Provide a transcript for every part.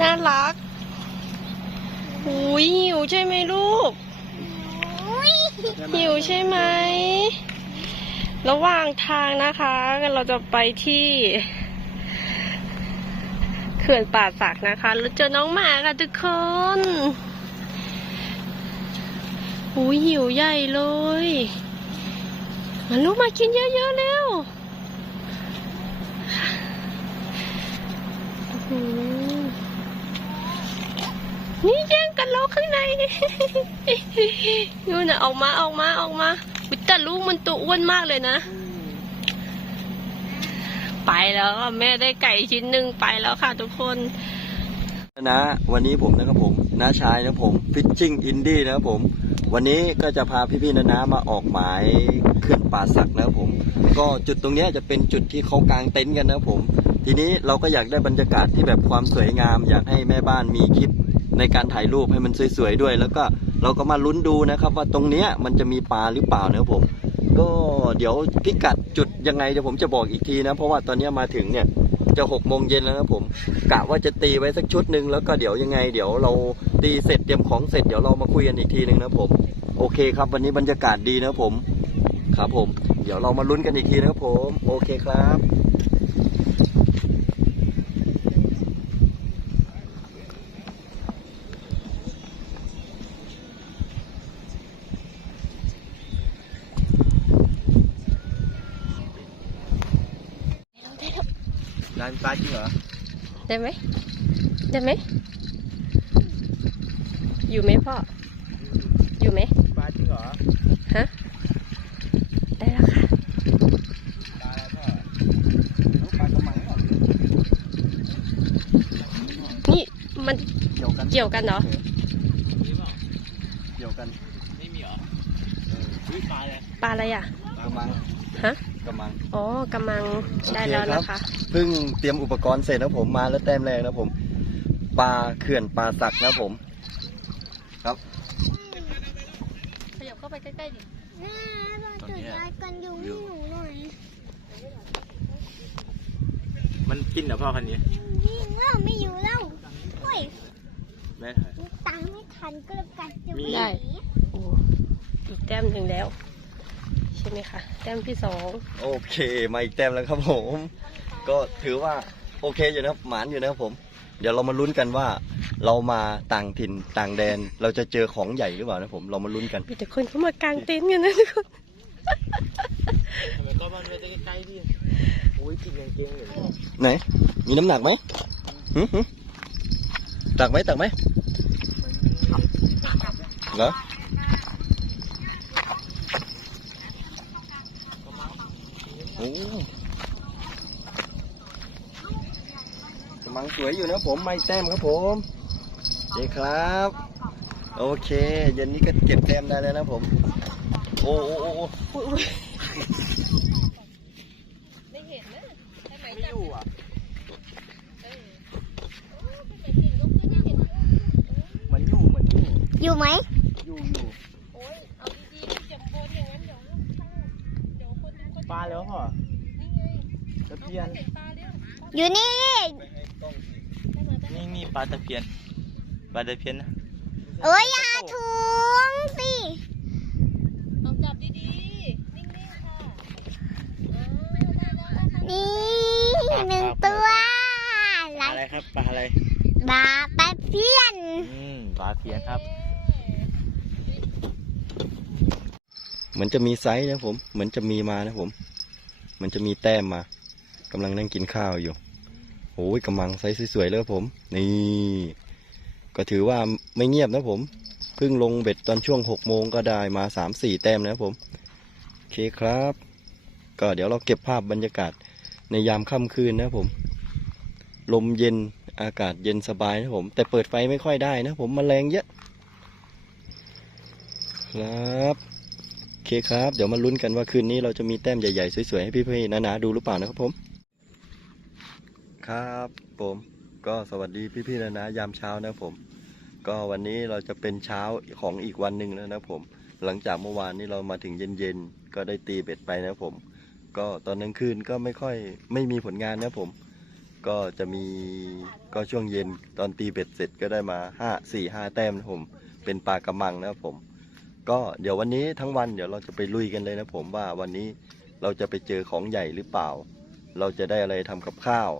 น่ารักอุ้ยหิวใช่ไหมลูก หิวใช่ไหม ระหว่างทางนะคะเราจะไปที่เขื่อนป่าสักนะคะแล้วเจอน้องหมาค่ะทุกคนหูยหิวใหญ่เลยมาลูกมากินเยอะๆเร็วอื้อหือ นี่แย่งกันแล้วข้างในนู่นนะออกมาออกมาออกมาแต่ลูกมันตัวอ้วนมากเลยนะ ไปแล้วแม่ได้ไก่ชิ้นหนึ่งไปแล้วค่ะทุกคนนะวันนี้ผมนะครับผมน้าชายนะผมฟิชชิ่งอินดี้นะครับผม วันนี้ก็จะพาพี่ๆนะนะมาออกหมายขื่อนป่าสักนะครับผม ก็จุดตรงนี้จะเป็นจุดที่เขากางเต็นท์กันนะครับผม ทีนี้เราก็อยากได้บรรยากาศที่แบบความสวยงาม อยากให้แม่บ้านมีคลิป ในการถ่ายรูปให้มันสวยๆด้วย แล้วก็เราก็มาลุ้นดูนะครับ ว่าตรงเนี้ยมันจะมีปลาหรือเปล่านะครับผม ก็เดี๋ยวพิกัดจุดยังไงเดี๋ยวผมจะบอกอีกทีนะ เพราะว่าตอนนี้มาถึงเนี่ยจะหกโมงเย็นแล้วนะผมกะว่าจะตีไว้สักชุดหนึ่งแล้วก็เดี๋ยวยังไง เดี๋ยวเราตีเสร็จเตรียมของเสร็จเดี๋ยวเรามาคุยกันอีกทีหนึ่งนะผม โอเคครับ วันนี้บรรยากาศดีนะผม ครับผม เดี๋ยวเรามาลุ้นกันอีกทีนะครับผม โอเคครับานปลาจริงเหรอ ได้ไหมได้ไหม อยู่ไหมพ่อ อยู่ไหมปลาจริงเหรอฮะ ได้แล้วค่ะปลาอะไรพ่อปลากระมังเหรอนี่มันเกี่ยวกันเกี่ยวกันเหรอ เกี่ยวกัน ไม่มีเหรอเอออุ้ยตายเลยปลาอะไรอะ ปลากระมังฮะ กระมังอ๋อกำลังได้แล้วนะคะเพิ่งเตรียมอุปกรณ์เสร็จนะผมมาแล้วแต้มแรกนะผมปลาเขื่อนปลาสักนะผมขยับเข้าไปใกล้ๆดิเราจุดยากันยุงให้หนูหน่อยมันกินเหรอพ่อคันนี้ยิ่งเล่าไม่อยู่เล่าเฮ้ยแม่ตามไม่ทันก็แล้วกันจะมีวิ่งได้หนีโอ้อีกแต้มหนึ่งแล้วใช่ไหมคะแต้มที่สองโอเคมาอีกแต้มแล้วครับผม ก็ถือว่าโอเคอยู่นะครับหมานอยู่นะครับผม เดี๋ยวเรามาลุ้นกันว่า เรามาต่างถิ่นต่างแดน เราจะเจอของใหญ่หรือเปล่านะผมเรามาลุ้นกันมีแต่คนเข้ามากางเต็นท์กันนะทุกคนทำไมก็มันไปใกล้ๆดิอุ้ยกินยังเก่งเลยไหนมีน้ำหนักไหมหึหึตักไหมตักไหมเหรอ อ้กำลังสวยอยู่นะผมไม่แต้มครับผมเจ๊ครับ โอเคเย็นนี้ก็เก็บแต้มได้แล้วนะผม โอ้โอ้โอ้โอ้ไม่เห็นนะใช่ไหมไม่อยู่อะมันอยู่มันอยู่อยู่ไหม ลาแล้วพ่อนี่ไงตะเพียน เห็นปลาเร็วอยู่นี่ นี่นี่ปลาตะเพียน ปลาตะเพียนนะเอ้ยอย่าถุงสิเอาจับดีๆ นิ่งๆ ค่ะอ้าวได้แล้วนะคะนี่หนึ่งตัวปลาอะไรครับปลาอะไร บาปลาเพี้ยน อืมปลาเพียนครับ เหมือนจะมีไซส์นะผม เหมือนจะมีมานะผมมือนจะมีแต้มมากำลังนั่งกินข้าวอยู่โอ้ยกำลังไซส์สวยๆเลยครับผม นี่ ก็ถือว่าไม่เงียบนะผมเพิ่งลงเบ็ดตอนช่วงหกโมงก็ได้มาสามสี่แต้มนะครับผมโอเคครับ ก็เดี๋ยวเราเก็บภาพบรรยากาศในยามค่ำคืนนะผม ลมเย็นอากาศเย็นสบายนะผม แต่เปิดไฟไม่ค่อยได้นะผมมแมลงเยอะ ครับ เคครับ เดี๋ยวมาลุ้นกันว่าคืนนี้เราจะมีแต้มใหญ่ๆ สวยๆ ให้พี่ๆนาๆดูหรือเปล่านะครับผม ครับผมก็สวัสดีพี่ๆนาๆยามเช้านะผม ก็วันนี้เราจะเป็นเช้าของอีกวันหนึ่งแล้วนะผม หลังจากเมื่อวานนี้เรามาถึงเย็นๆ ก็ได้ตีเบ็ดไปนะผม ก็ตอนกลางคืนก็ไม่ค่อยไม่มีผลงานนะผม ก็จะมีก็ช่วงเย็นตอนตีเบ็ดเสร็จก็ได้มาห้าสี่ห้าแต้มนะผม เป็นปลากระมังนะผม ก็เดี๋ยววันนี้ทั้งวันเดี๋ยวเราจะไปลุยกันเลยนะผมว่าวันนี้เราจะไปเจอของใหญ่หรือเปล่า เราจะได้อะไรทำกับข้าว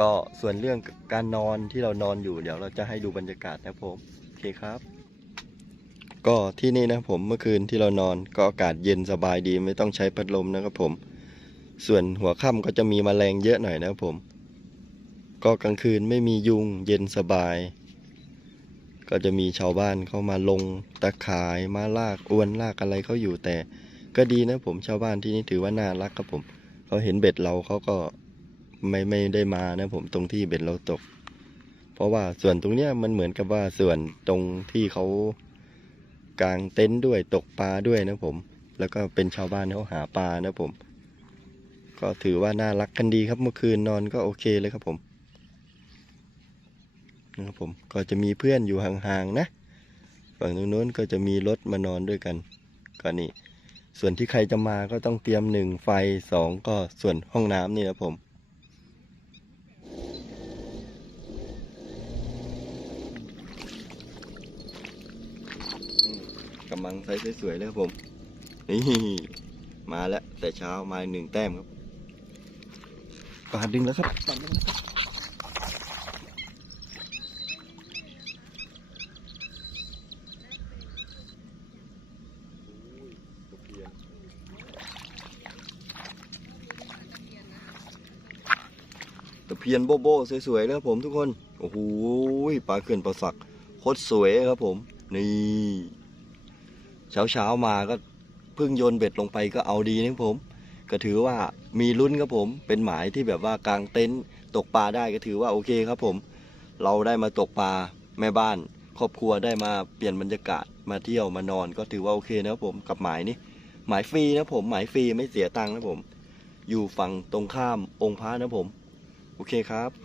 ก็ส่วนเรื่องการนอนที่เรานอนอยู่เดี๋ยวเราจะให้ดูบรรยากาศนะผมโอเคครับ ก็ที่นี่นะผมเมื่อคืนที่เรานอนก็อากาศเย็นสบายดีไม่ต้องใช้พัดลมนะครับผม ส่วนหัวค่ำก็จะมีแมลงเยอะหน่อยนะครับผม ก็กลางคืนไม่มียุงเย็นสบาย ก็จะมีชาวบ้านเข้ามาลงตะข่ายมาลากอวนลากอะไรเขาอยู่แต่ ก็ดีนะผมชาวบ้านที่นี่ถือว่าน่ารักครับผมเขาเห็นเบ็ดเราเขาก็ไม่ไม่ได้มานะผมตรงที่เบ็ดเราตก เพราะว่าส่วนตรงเนี้ยมันเหมือนกับว่าส่วนตรงที่เขากางเต็นท์ด้วยตกปลาด้วยนะผม แล้วก็เป็นชาวบ้านเขาหาปลานะผม ก็ถือว่าน่ารักกันดีครับเมื่อคืนนอนก็โอเคเลยครับผม นะครับผมก็จะมีเพื่อนอยู่ห่างๆนะฝั่งตรงนู้นก็จะมีรถมานอนด้วยกันก็นี่ส่วนที่ใครจะมาก็ต้องเตรียมหนึ่งไฟสองก็ส่วนห้องน้ำนี่นะผมกำลังใส่สวยๆเลยครับผมนี่มาแล้วแต่เช้ามาหนึ่งแต้มครับปาดดึงแล้วครับปาดดึงแล้วครับ พียนโบโบสวยๆเลยครับผมทุกคน โอ้โหปลาเขื่อนปลาสักโคตรสวยครับผม นี่เช้าเช้าๆมาก็เพิ่งโยนเบ็ดลงไปก็เอาดีนะผม ก็ถือว่ามีลุ้นครับผม เป็นหมายที่แบบว่ากลางเต็นท์ตกปลาได้ก็ถือว่าโอเคครับผม เราได้มาตกปลาแม่บ้าน ครอบครัวได้มาเปลี่ยนบรรยากาศมาเที่ยวมานอนก็ถือว่าโอเคนะครับผมกับหมายนี้หมายฟรีนะผมหมายฟรีไม่เสียตังค์นะผม อยู่ฝั่งตรงข้ามองค์พระนะผม โอเคครับ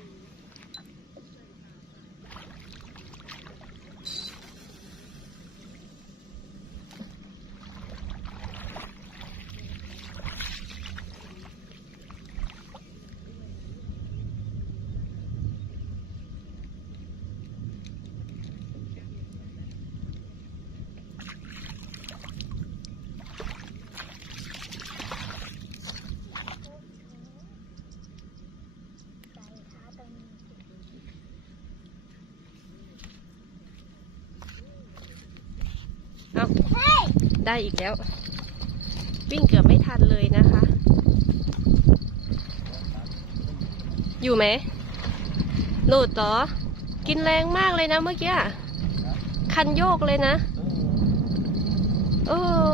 เอาได้อีกแล้ว วิ่งเกือบไม่ทันเลยนะคะ อยู่ไหมหลุดเหรอ กินแรงมากเลยนะเมื่อกี้อะคันโยกเลยนะเออ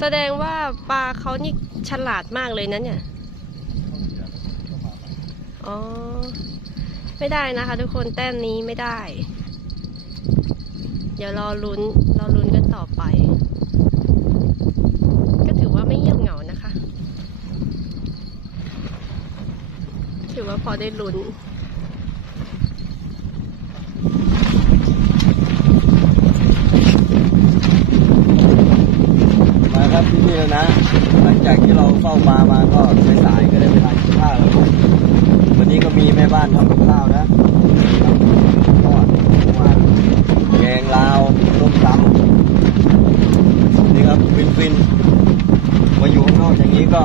แสดงว่าปลาเขานี่ฉลาดมากเลยนะเนี่ยอ๋อ ไม่ได้นะคะทุกคนแต้มนี้ไม่ได้เดี๋ยวรอลุ้นรอลุ้นกันต่อไป ก็ถือว่าไม่เงียบเหงานะคะ ถือว่าพอได้ลุ้นมาครับพี่พี่ๆนะ หลังจากที่เราเฝ้าปลามาก็สายๆก็ได้เวลากินข้าวแล้วครับวันนี้ก็มีแม่บ้านทำกับข้าวนะทอดหวานแก งลาวต้มตำนี่ครับฟินฟินๆมาอยู่ข้างนอกอย่างนี้ก็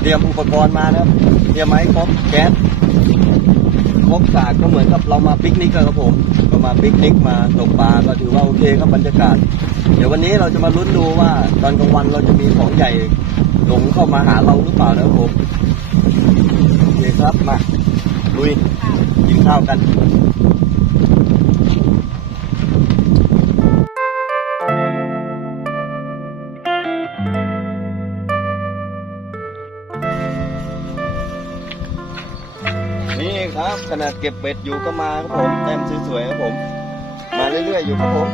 เตรียมอุปกรณ์มานะครับเตรียมไม้ครบแก๊สครบสากก็เหมือนกับเรามาปิกนิกอะครับผมก็มาปิกนิกมาตกปลาก็ถือว่าโอเคครับบรรยากาศ เดี๋ยววันนี้เราจะมาลุ้นดูว่าตอนกลางวันเราจะมีของใหญ่หลงเข้ามาหาเราหรือเปล่านะครับผมโอเคครับมาลุยกินข้าวกัน ขนาดเก็บเบ็ดอยู่ก็มาครับผมแต้มสวยๆครับผม มาเรื่อยๆอยู่ครับผม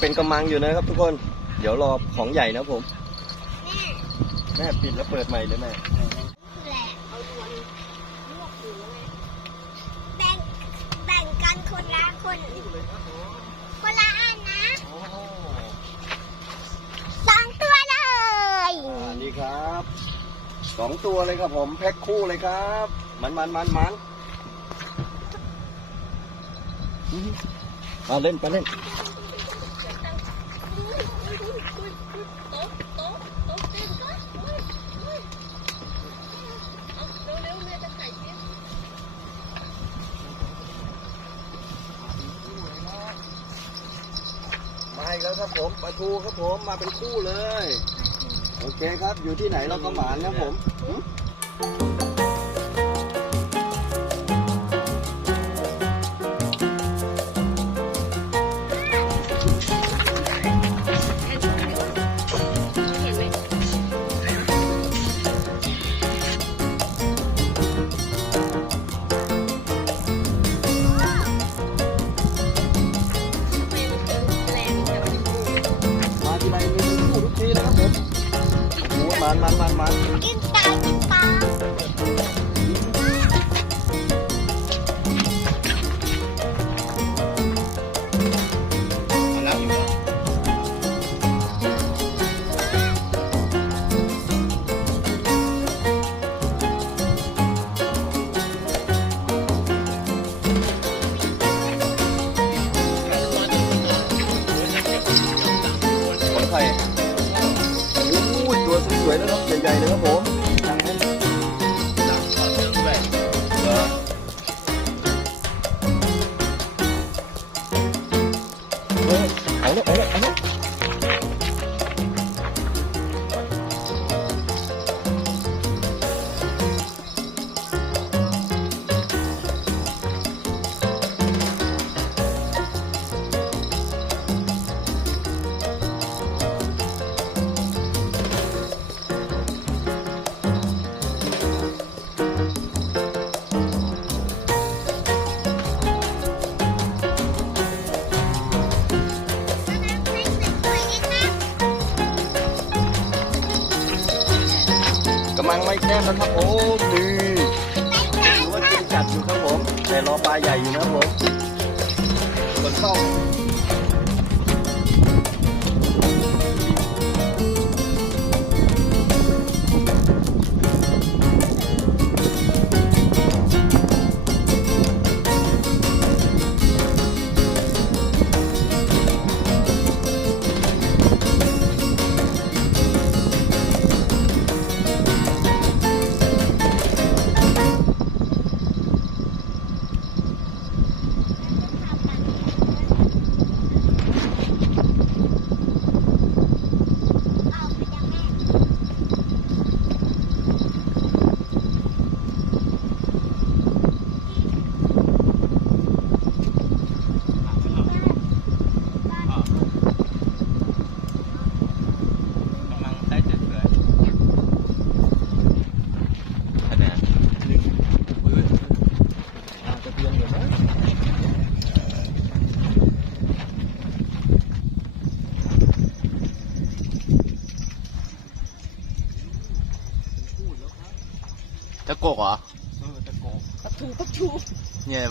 เป็นกำมังอยู่นะครับทุกคน เดี๋ยวรอของใหญ่นะครับผมแม่แม่ปิดแล้วเปิดใหม่เลยแม่ แหละแบ่งแบ่งกันคนละคน คนละอันนะสองตัวเลยอ่านี่ครับสองตัวเลยครับผมแพ็คคู่เลยครับ มันมันมันมันอื้อหือมาเล่นไปเล่น มาอีกแล้วครับผมปลาทูครับผมมาเป็นคู่เลย โอเคครับอยู่ที่ไหนเราก็หมานนะผม นะครับผมนี่ถือว่าจิ้งจัดอยู่ครับผมแต่รอปลาใหญ่อยู่นะครับผมส่วนเข้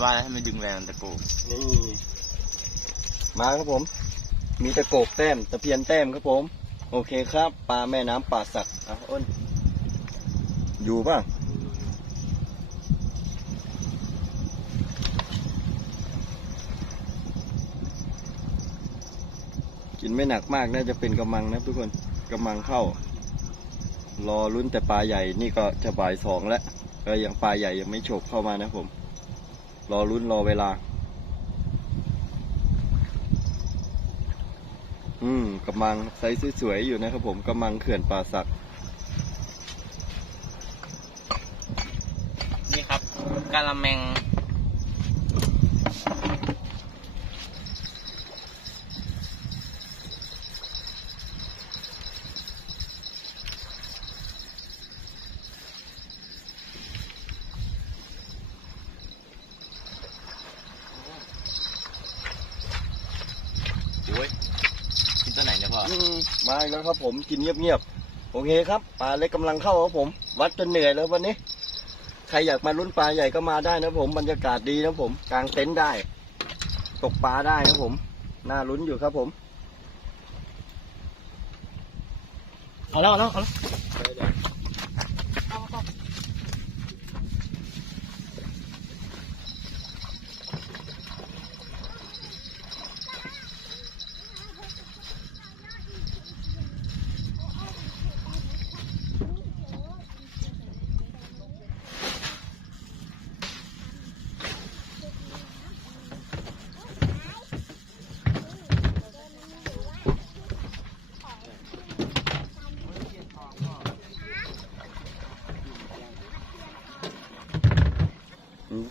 ว่าแล้วให้มันดึงแรงตะโกกนี่ มาครับผม มีตะโกกแต้มตะเพียนแต้มครับผม โอเคครับปลาแม่น้ำป่าสักอะอ้น อยู่ป่ะกินไม่หนักมากน่าจะเป็นกำมังนะทุกคนกำมังเข้ารอลุ้นแต่ปลาใหญ่นี่ก็จะบ่ายสองแล้วก็ยังปลาใหญ่ยังไม่โฉบเข้ามานะผม รอรุ่นรอเวลา อืมกำมังไซส์สวยๆอยู่นะครับผมกำมังเขื่อนป่าสัก นี่ครับกาละแมงโอ้ย มาอีกแล้วครับผมกินเงียบๆโอเคครับปลาเล็กกำลังเข้าครับผม วัดจนเหนื่อยแล้ววันนี้ ใครอยากมาลุ้นปลาใหญ่ก็มาได้นะผมบรรยากาศดีนะผมกางเต็นท์ได้ ตกปลาได้นะผมน่าลุ้นอยู่ครับผม เอาแล้วเอาแล้วเอาแล้ว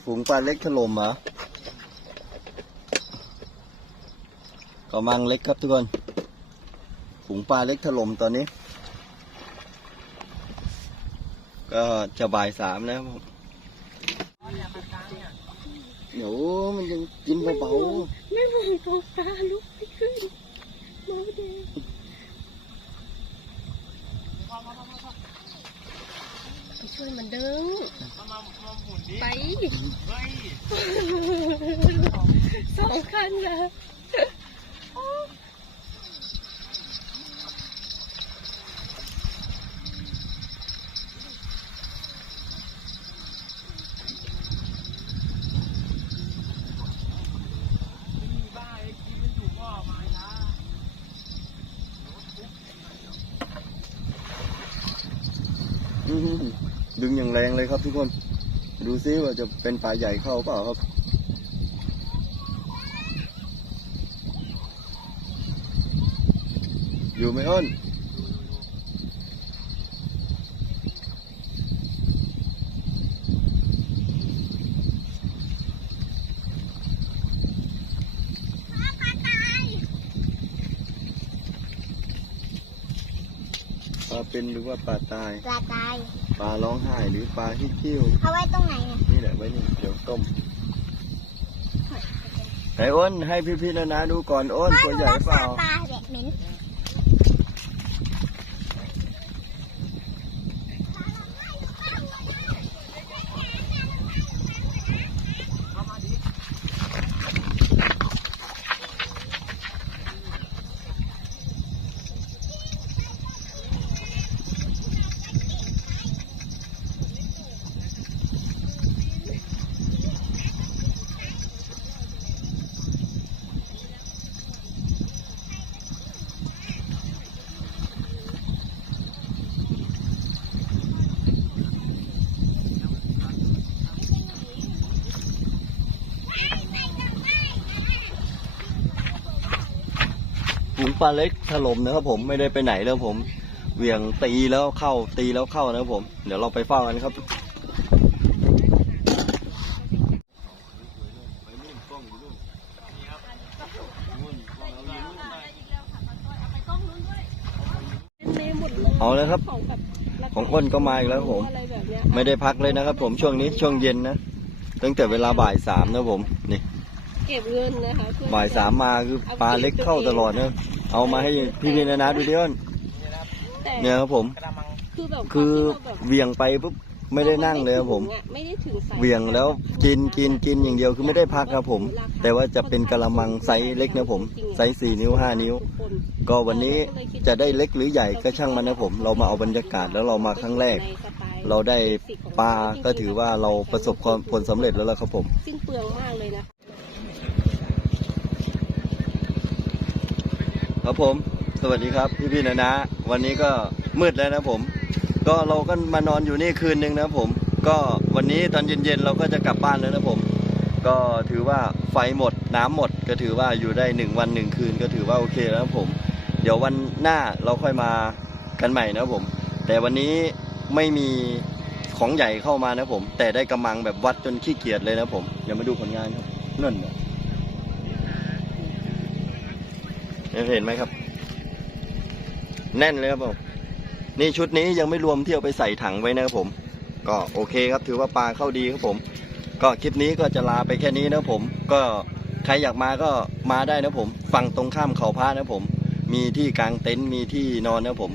ฝูง ปลาเล็กถล่มเหรอก็มังเล็กครับทุกคนฝูงปลาเล็กถล่มตอนนี้ ก็จะบ่ายสามแล้วครับเดี๋ยวมันยังกินเบาๆไม่มองตัวปลาลุกไม่ขึ้นมองเด็ไปช่วยมันเดึง มามามาหมุนดิ ไปสองคันนะบ้าไอ้กินไม่ถูกพ่อมาช้าๆอื้อหือดึงอย่างแรงเลยครับทุกคน จะเป็นปลาใหญ่เข้าเปล่าครับอยู่ไหมอ้น เป็นหรือว่าปลาตาย ปลาตาย ปลาร้องไห้หรือปลาฮิ้วคิ้วเอาไว้ตรงไหนเนี่ยนี่แหละไว้นี่เดี๋ยวต้มไหนอ้นให้พี่ๆนะนะดูก่อนอ้นตัวใหญ่เปล่า ปลาาเล็กถล่มนะครับผมไม่ได้ไปไหนแล้วผมเหวี่ยงตีแล้วเข้าตีแล้วเข้านะครับผม เดี๋ยวเราไปเฝ้ากันครับเมหมดเลยเอาเลยครับ ของอ้นก็มาอีกแล้วผม ไม่ได้พักเลยนะครับผมช่วงนี้ช่วงเย็นนะ ตั้งแต่เวลาบ่ายสามนะผม นี่ เก็บเงินนะคะเพื่อบ่ายสามมาคือปลาเล็กเข้าตลอดนะเอามาให้พี่ๆนะนะดูดิอ้นแต่เนี่ยครับผมกระมังคือแบบคือวามที่เราแบบเหวี่ยงไปปุ๊บไม่ได้นั่งเลยครับผม ไม่ได้ถึงสายเหวี่ยงแล้วกินกินกินอย่างเดียวคือไม่ได้พักครับผม แต่ว่าจะเป็นกะละมังไซส์เล็กนะผมไซส์สี่นิ้วห้านิ้วทุกคนก็วันนี้จะได้เล็กหรือใหญ่ก็ช่างมันนะผม เรามาเอาบรรยากาศแล้วเรามาครั้งแรกในสไตล์เราได้ปลาก็ถือว่าเราประสบความผลสำเร็จแล้วล่ะครับผมสิ้นเปลืองมากเลยนะ ครับผม สวัสดีครับพี่พี่ๆนะนะ วันนี้ก็มืดแล้วนะผม ก็เราก็มานอนอยู่นี่คืนนึงนะผม ก็วันนี้ตอนเย็นๆเราก็จะกลับบ้านแล้วนะผม ก็ถือว่าไฟหมดน้ำหมด ก็ถือว่าอยู่ได้หนึ่งวันหนึ่งคืนก็ถือว่าโอเคแล้วผม เดี๋ยววันหน้าเราค่อยมากันใหม่นะผม แต่วันนี้ไม่มีของใหญ่เข้ามานะผม แต่ได้กำมังแบบวัดจนขี้เกียจเลยนะผมเดี๋ยวมาดูผลงานครับนั่นน่ะ เห็นไหมครับ แน่นเลยครับผมนี่ชุดนี้ยังไม่รวมเที่เอาไปใส่ถังไว้นะครับผม ก็โอเคครับถือว่าปลาเข้าดีครับผม ก็คลิปนี้ก็จะลาไปแค่นี้นะครับผม ก็ใครอยากมาก็มาได้นะผมฝั่งตรงข้ามเขาพระนะผม มีที่กางเต็นท์มีที่นอนนะผม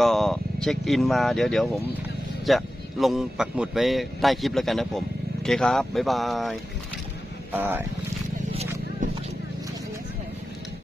ก็เช็คอินมาเดี๋ยวเดี๋ยวผมจะลงปักหมุดไว้ใต้คลิปแล้วกันนะผม โอเคครับ บ๊ายบายบาย